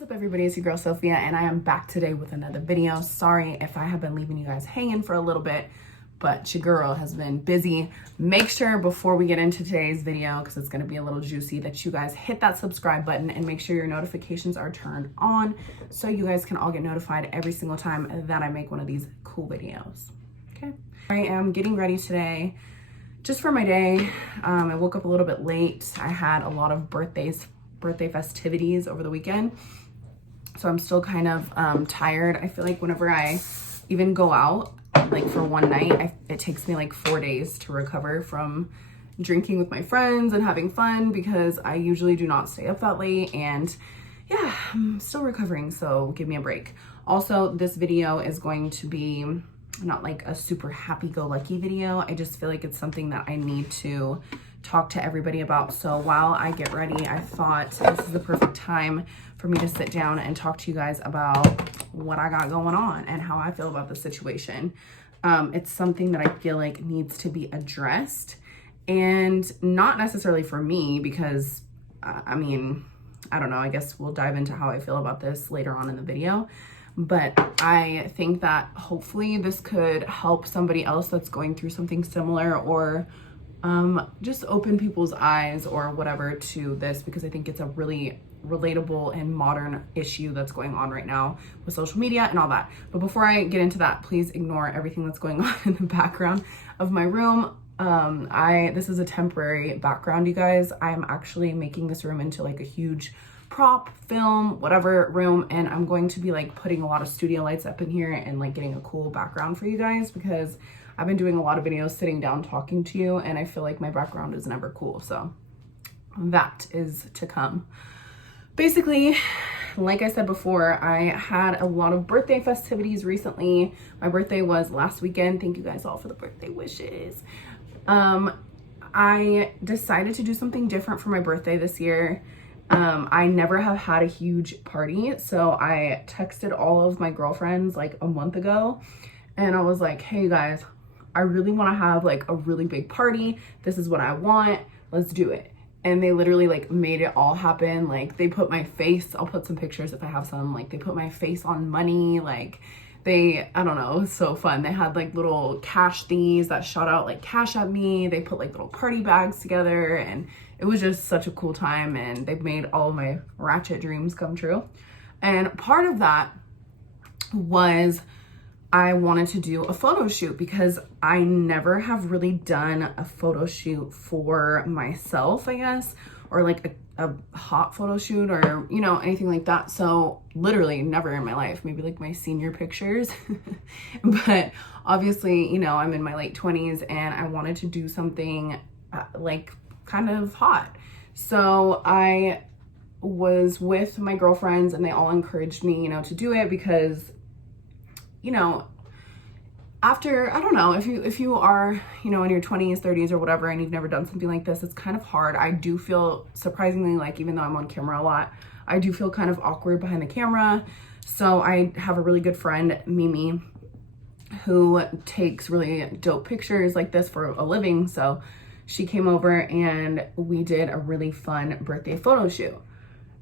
What's up everybody, it's your girl Sophia and I am back today with another video. Sorry if I have been leaving you guys hanging for a little bit, but your girl has been busy. Make sure before we get into today's video, because it's going to be a little juicy, that you guys hit that subscribe button and make sure your notifications are turned on so you guys can all get notified every single time that I make one of these cool videos. Okay, I am getting ready today just for my day. I woke up a little bit late. I had a lot of birthday festivities over the weekend, so I'm still kind of tired. I feel like whenever I even go out like for one night, it takes me like 4 days to recover from drinking with my friends and having fun, because I usually do not stay up that late, and yeah, I'm still recovering, so give me a break. Also, this video is going to be not like a super happy-go-lucky video. I just feel like it's something that I need to talk to everybody about. So while I get ready, I thought this is the perfect time for me to sit down and talk to you guys about what I got going on and how I feel about the situation. It's something that I feel like needs to be addressed, and not necessarily for me, because I mean, I don't know, I guess we'll dive into how I feel about this later on in the video. But I think that hopefully this could help somebody else that's going through something similar, or just open people's eyes or whatever to this, because I think it's a really relatable and modern issue that's going on right now with social media and all that. But before I get into that, please ignore everything that's going on in the background of my room. This is a temporary background, you guys. I'm actually making this room into like a huge prop, film, whatever room, and I'm going to be like putting a lot of studio lights up in here and like getting a cool background for you guys, because I've been doing a lot of videos sitting down talking to you, and I feel like my background is never cool. So that is to come. Basically, like I said before, I had a lot of birthday festivities recently. My birthday was last weekend. Thank you guys all for the birthday wishes. I decided to do something different for my birthday this year. I never have had a huge party, so I texted all of my girlfriends like a month ago, and I was like, hey guys, I really want to have like a really big party. This is what I want. Let's do it. And they literally like made it all happen. Like they put my face, I'll put some pictures if I have some, like they put my face on money. Like I don't know, it was so fun. They had like little cash thingies that shot out like cash at me. They put like little party bags together, and it was just such a cool time, and they've made all of my ratchet dreams come true. And part of that was I wanted to do a photo shoot, because I never have really done a photo shoot for myself, I guess, or like a hot photo shoot, or, you know, anything like that. So literally never in my life, maybe like my senior pictures. But obviously, you know, I'm in my late 20s and I wanted to do something like kind of hot. So I was with my girlfriends and they all encouraged me, you know, to do it, because, you know, after, I don't know, if you are, you know, in your 20s, 30s or whatever, and you've never done something like this, it's kind of hard. I do feel surprisingly, like, even though I'm on camera a lot, I do feel kind of awkward behind the camera. So I have a really good friend, Mimi, who takes really dope pictures like this for a living. So she came over and we did a really fun birthday photo shoot.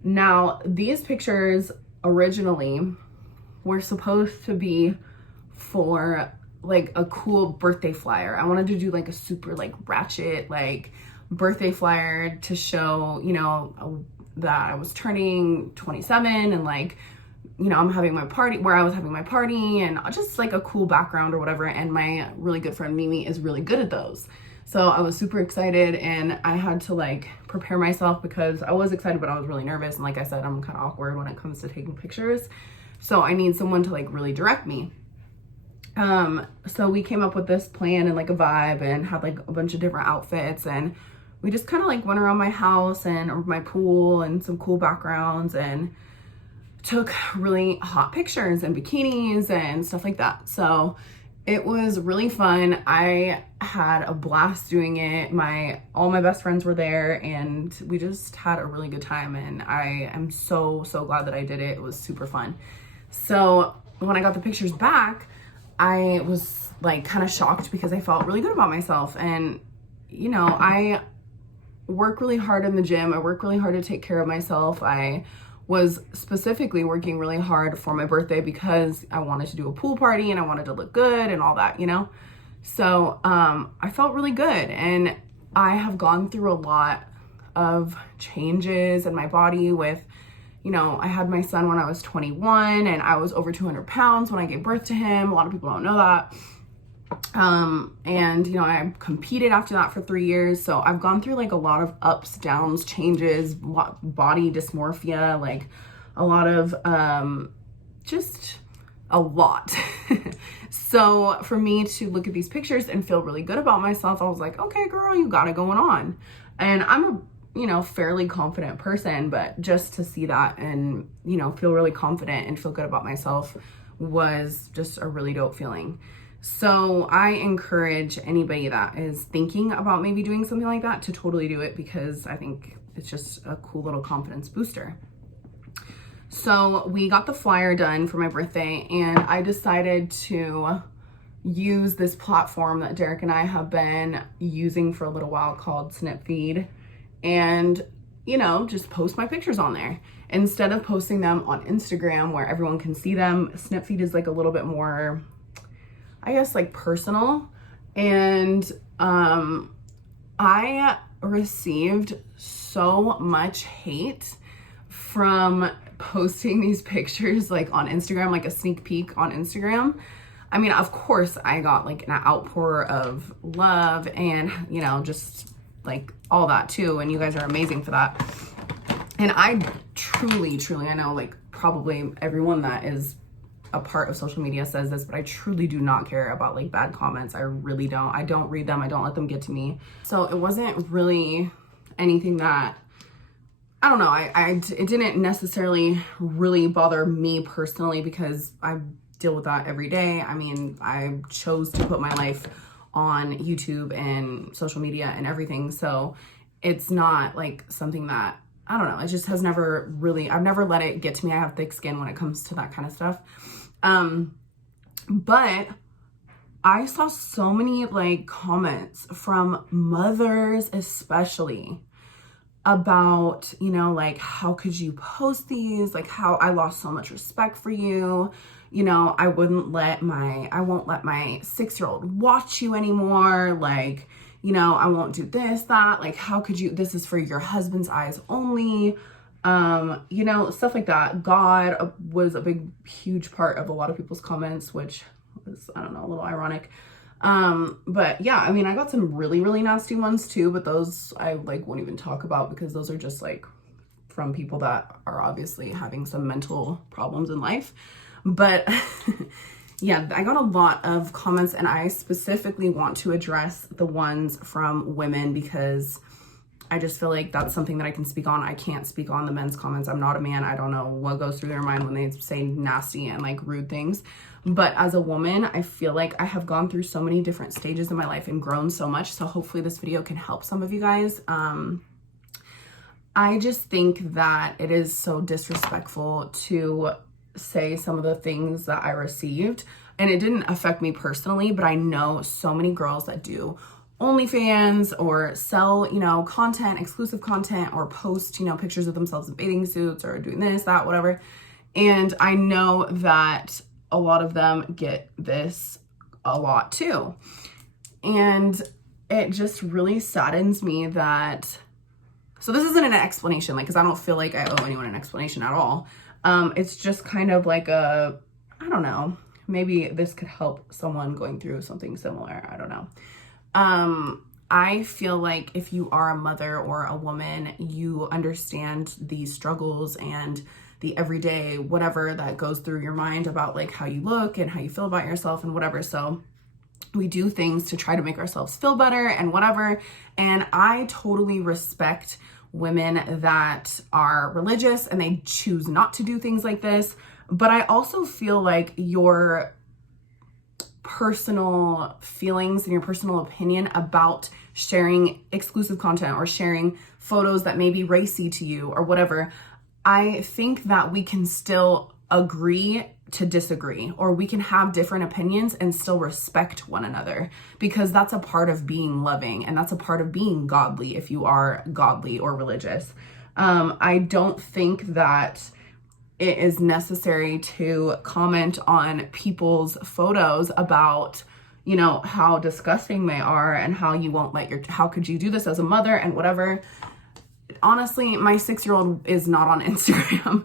Now, these pictures originally were supposed to be for like a cool birthday flyer. I wanted to do like a super like ratchet like birthday flyer to show, you know, that I was turning 27 and like, you know, I'm having my party, where I was having my party, and just like a cool background or whatever. And my really good friend Mimi is really good at those. So I was super excited, and I had to like prepare myself, because I was excited, but I was really nervous. And like I said, I'm kind of awkward when it comes to taking pictures. So I need someone to like really direct me. So we came up with this plan and like a vibe, and had like a bunch of different outfits, and we just kind of like went around my house and my pool and some cool backgrounds, and took really hot pictures and bikinis and stuff like that. So it was really fun. I had a blast doing it. All my best friends were there, and we just had a really good time, and I am so glad that I did it. It was super fun. So when I got the pictures back, I was like kind of shocked, because I felt really good about myself. And, you know, I work really hard in the gym. I work really hard to take care of myself. I was specifically working really hard for my birthday because I wanted to do a pool party and I wanted to look good and all that, you know? So I felt really good, and I have gone through a lot of changes in my body with, you know, I had my son when I was 21 and I was over 200 pounds when I gave birth to him. A lot of people don't know that. And, you know, I competed after that for 3 years. So I've gone through like a lot of ups, downs, changes, body dysmorphia, like a lot of, just a lot. So for me to look at these pictures and feel really good about myself, I was like, okay, girl, you got it going on. And I'm a, you know, fairly confident person, but just to see that and, you know, feel really confident and feel good about myself was just a really dope feeling. So I encourage anybody that is thinking about maybe doing something like that to totally do it, because I think it's just a cool little confidence booster. So we got the flyer done for my birthday, and I decided to use this platform that Derek and I have been using for a little while called Snipfeed, and, you know, just post my pictures on there. Instead of posting them on Instagram where everyone can see them, Snipfeed is like a little bit more, I guess, like personal. And I received so much hate from posting these pictures like on Instagram, like a sneak peek on Instagram. I mean, of course I got like an outpour of love and, you know, just like all that too. And you guys are amazing for that. And I truly, I know like probably everyone that is a part of social media says this, but I truly do not care about like bad comments. I really don't. I don't read them. I don't let them get to me. So it wasn't really anything that, I don't know. It didn't necessarily really bother me personally because I deal with that every day. I mean, I chose to put my life on YouTube and social media and everything. So it's not like something that, I don't know. It just has never really, I've never let it get to me. I have thick skin when it comes to that kind of stuff. But I saw so many like comments from mothers, especially, about, you know, like, how could you post these? Like, how I lost so much respect for you. You know, I won't let my 6-year-old watch you anymore. Like, you know, I won't do this, that, like, how could you, this is for your husband's eyes only. You know, stuff like that. God was a big, huge part of a lot of people's comments, which was, I don't know, a little ironic. But yeah, I mean, I got some really, really nasty ones too, but those I like won't even talk about because those are just like from people that are obviously having some mental problems in life. But yeah, I got a lot of comments, and I specifically want to address the ones from women because I just feel like that's something that I can speak on. I can't speak on the men's comments. I'm not a man. I don't know what goes through their mind when they say nasty and like rude things. But as a woman, I feel like I have gone through so many different stages in my life and grown so much. So hopefully this video can help some of you guys. I just think that it is so disrespectful to say some of the things that I received. And it didn't affect me personally, but I know so many girls that do OnlyFans or sell, you know, content, exclusive content, or post, you know, pictures of themselves in bathing suits or doing this, that, whatever. And I know that a lot of them get this a lot too. And it just really saddens me that, so this isn't an explanation, like, cause I don't feel like I owe anyone an explanation at all. It's just kind of like a, I don't know, maybe this could help someone going through something similar. I don't know. I feel like if you are a mother or a woman, you understand these struggles and the everyday whatever that goes through your mind about like how you look and how you feel about yourself and whatever. So we do things to try to make ourselves feel better and whatever. And I totally respect women that are religious and they choose not to do things like this. But I also feel like your personal feelings and your personal opinion about sharing exclusive content or sharing photos that may be racy to you or whatever, I think that we can still agree to disagree, or we can have different opinions and still respect one another, because that's a part of being loving and that's a part of being godly if you are godly or religious. I don't think that it is necessary to comment on people's photos about, you know, how disgusting they are and how you won't let your, how could you do this as a mother and whatever. Honestly, my 6-year-old is not on Instagram.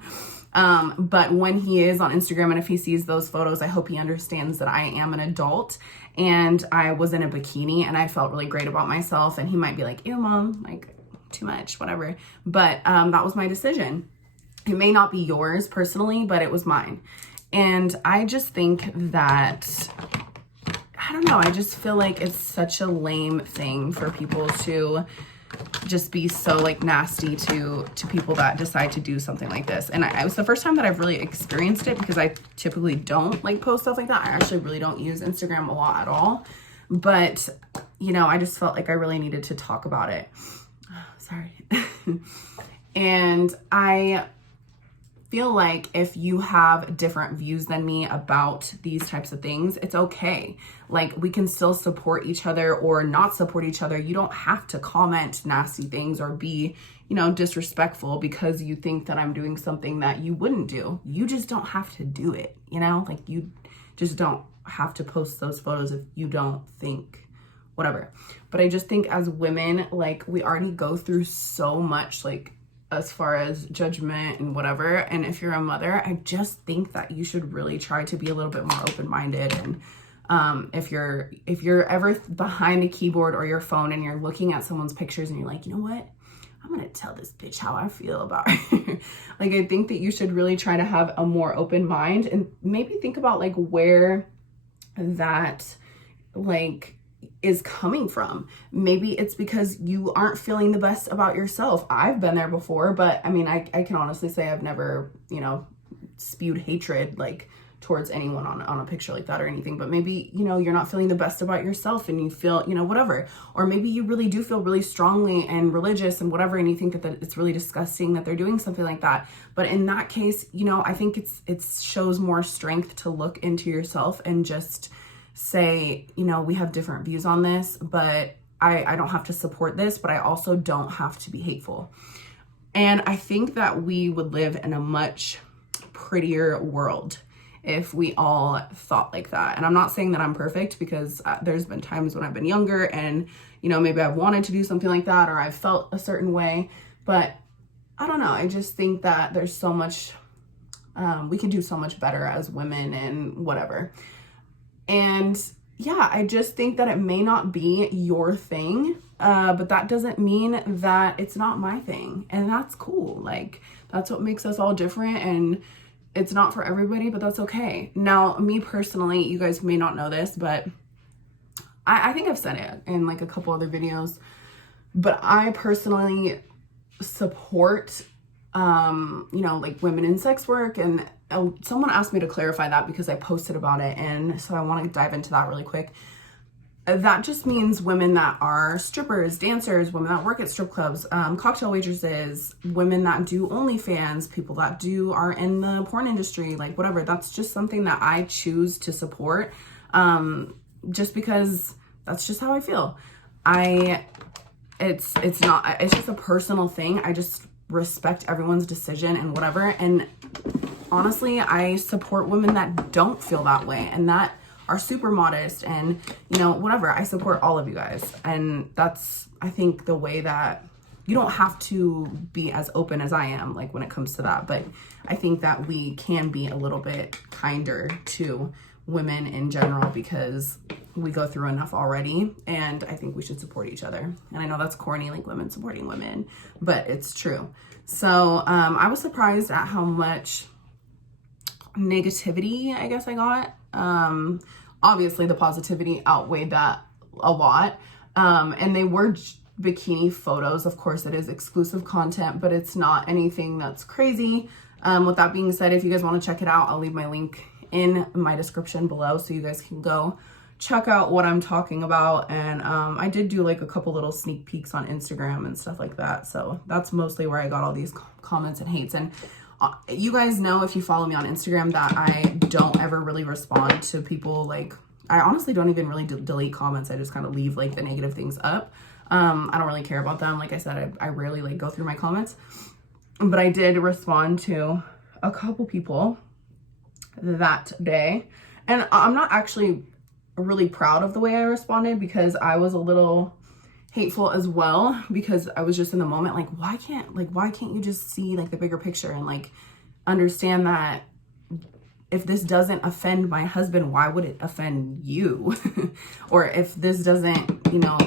But when he is on Instagram and if he sees those photos, I hope he understands that I am an adult and I was in a bikini and I felt really great about myself, and he might be like, ew, mom, like too much, whatever. But that was my decision. It may not be yours personally, but it was mine. And I just think that, I don't know, I just feel like it's such a lame thing for people to just be so like nasty to people that decide to do something like this. And it was the first time that I've really experienced it, because I typically don't like post stuff like that. I actually really don't use Instagram a lot at all. But, you know, I just felt like I really needed to talk about it. Sorry. And I feel like if you have different views than me about these types of things, it's okay. Like, we can still support each other or not support each other. You don't have to comment nasty things or be, you know, disrespectful because you think that I'm doing something that you wouldn't do. You just don't have to do it, you know? Like, you just don't have to post those photos if you don't think whatever. But I just think as women, like, we already go through so much, like, as far as judgment and whatever. And if you're a mother, I just think that you should really try to be a little bit more open-minded. And if you're ever behind a keyboard or your phone and you're looking at someone's pictures and you're like, you know what, I'm gonna tell this bitch how I feel about her. Like, I think that you should really try to have a more open mind and maybe think about like where that like is coming from. Maybe it's because you aren't feeling the best about yourself. I've been there before, but I mean, I can honestly say I've never, you know, spewed hatred like towards anyone on a picture like that or anything. But maybe, you know, you're not feeling the best about yourself and you feel, you know, whatever. Or maybe you really do feel really strongly and religious and whatever, and you think that it's really disgusting that they're doing something like that. But in that case, you know, I think it shows more strength to look into yourself and just say, you know, we have different views on this, but I don't have to support this, but I also don't have to be hateful. And I think that we would live in a much prettier world if we all thought like that. And I'm not saying that I'm perfect, because there's been times when I've been younger and, you know, maybe I've wanted to do something like that or I've felt a certain way, but I don't know. I just think that there's so much, we can do so much better as women and whatever. And yeah, I just think that it may not be your thing, but that doesn't mean that it's not my thing. And that's cool. Like, that's what makes us all different. And it's not for everybody, but that's okay. Now, me personally, you guys may not know this, but I think I've said it in like a couple other videos, but I personally support, you know, like women in sex work. And someone asked me to clarify that because I posted about it. And so I want to dive into that really quick. That just means women that are strippers, dancers, women that work at strip clubs, cocktail waitresses, women that do OnlyFans, people that are in the porn industry, like whatever. That's just something that I choose to support, just because that's just how I feel. It's just a personal thing. I just respect everyone's decision and whatever. And honestly, I support women that don't feel that way and that are super modest and, you know, whatever. I support all of you guys. And that's, I think, the way that you don't have to be as open as I am, like when it comes to that. But I think that we can be a little bit kinder to women in general because we go through enough already. And I think we should support each other. And I know that's corny, like women supporting women, but it's true. So I was surprised at how much negativity I guess I got. Obviously the positivity outweighed that a lot. And they were bikini photos. Of course, it is exclusive content, but it's not anything that's crazy. With that being said, if you guys want to check it out, I'll leave my link in my description below so you guys can go check out what I'm talking about. And I did do like a couple little sneak peeks on Instagram and stuff like that. So that's mostly where I got all these comments and hates. And you guys know, if you follow me on Instagram, that I don't ever really respond to people. Like, I honestly don't even really delete comments. I just kind of leave like the negative things up. I don't really care about them. Like I said, I rarely like go through my comments, but I did respond to a couple people that day. And I'm not actually really proud of the way I responded, because I was a little hateful as well, because I was just in the moment like, why can't you just see like the bigger picture and like understand that if this doesn't offend my husband, why would it offend you? Or if this doesn't, you know,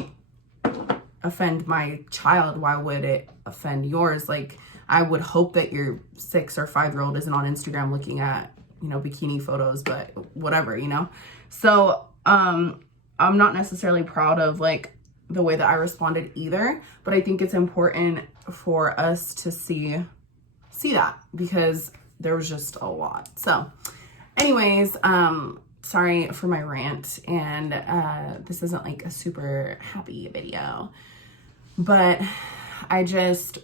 offend my child, why would it offend yours? Like, I would hope that your 6 or 5-year-old isn't on Instagram looking at, you know, bikini photos, but whatever, you know? So, I'm not necessarily proud of like the way that I responded either, but I think it's important for us to see that, because there was just a lot. So anyways, sorry for my rant, and this isn't like a super happy video, but I just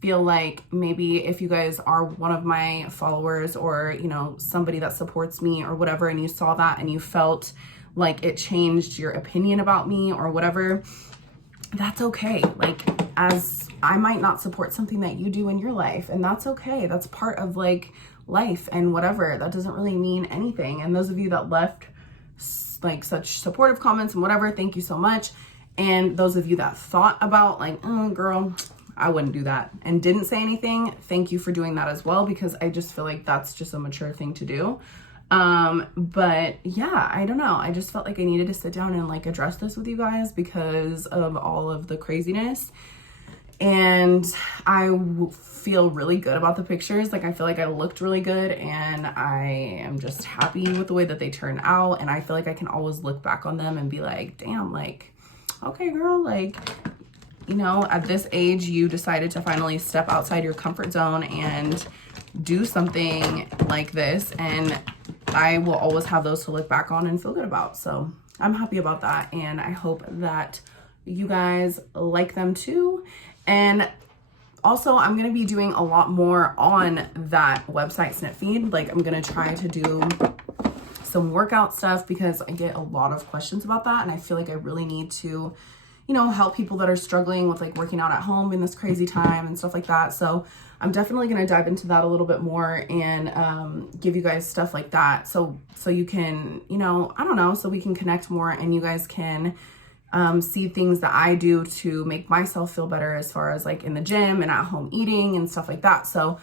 feel like maybe if you guys are one of my followers, or, you know, somebody that supports me or whatever, and you saw that and you felt like it changed your opinion about me or whatever, that's okay. Like, as I might not support something that you do in your life, and that's okay. That's part of like life and whatever. That doesn't really mean anything. And those of you that left like such supportive comments and whatever, thank you so much. And those of you that thought about like, oh girl, I wouldn't do that, and didn't say anything, thank you for doing that as well, because I just feel like that's just a mature thing to do. But yeah, I don't know. I just felt like I needed to sit down and like address this with you guys because of all of the craziness. And I feel really good about the pictures. Like, I feel like I looked really good, and I am just happy with the way that they turned out. And I feel like I can always look back on them and be like, damn, like, okay, girl, like, you know, at this age, you decided to finally step outside your comfort zone and do something like this. And I will always have those to look back on and feel good about. So I'm happy about that. And I hope that you guys like them too. And also, I'm going to be doing a lot more on that website snip feed. Like, I'm going to try to do some workout stuff, because I get a lot of questions about that. And I feel like I really need to, you know, help people that are struggling with like working out at home in this crazy time and stuff like that. So I'm definitely going to dive into that a little bit more, and give you guys stuff like that. So you can, you know, I don't know, so we can connect more, and you guys can see things that I do to make myself feel better, as far as like in the gym and at home eating and stuff like that. So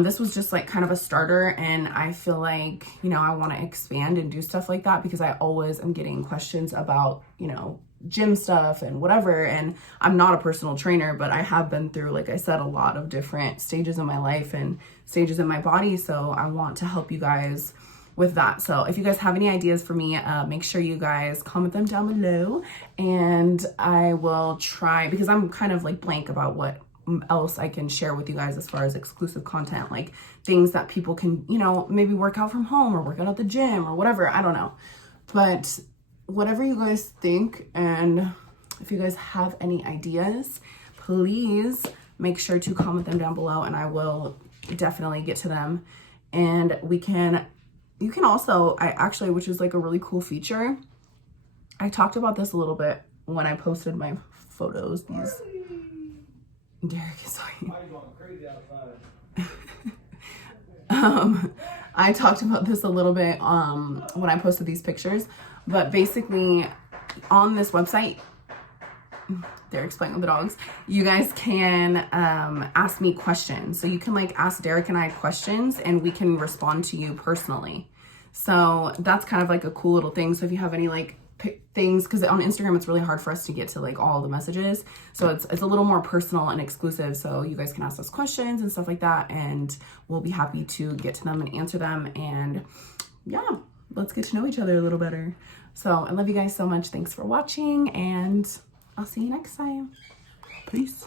this was just like kind of a starter, and I feel like, you know, I want to expand and do stuff like that, because I always am getting questions about, you know, gym stuff and whatever. And I'm not a personal trainer, but I have been through, like I said, a lot of different stages in my life and stages in my body. So I want to help you guys with that. So if you guys have any ideas for me, make sure you guys comment them down below, and I will try, because I'm kind of like blank about what else I can share with you guys as far as exclusive content, like things that people can, you know, maybe work out from home or work out at the gym or whatever. I don't know. But whatever you guys think, and if you guys have any ideas, please make sure to comment them down below, and I will definitely get to them. And you can also, which is like a really cool feature, I talked about this a little bit when I posted my photos. Derek is going crazy outside. I talked about this a little bit when I posted these pictures, but basically on this website, Derek's playing with the dogs, you guys can ask me questions. So you can like ask Derek and I questions, and we can respond to you personally. So that's kind of like a cool little thing. So if you have any like things, because on Instagram it's really hard for us to get to like all the messages, so it's a little more personal and exclusive. So you guys can ask us questions and stuff like that, and we'll be happy to get to them and answer them. And yeah, let's get to know each other a little better. So I love you guys so much. Thanks for watching, and I'll see you next time. Peace.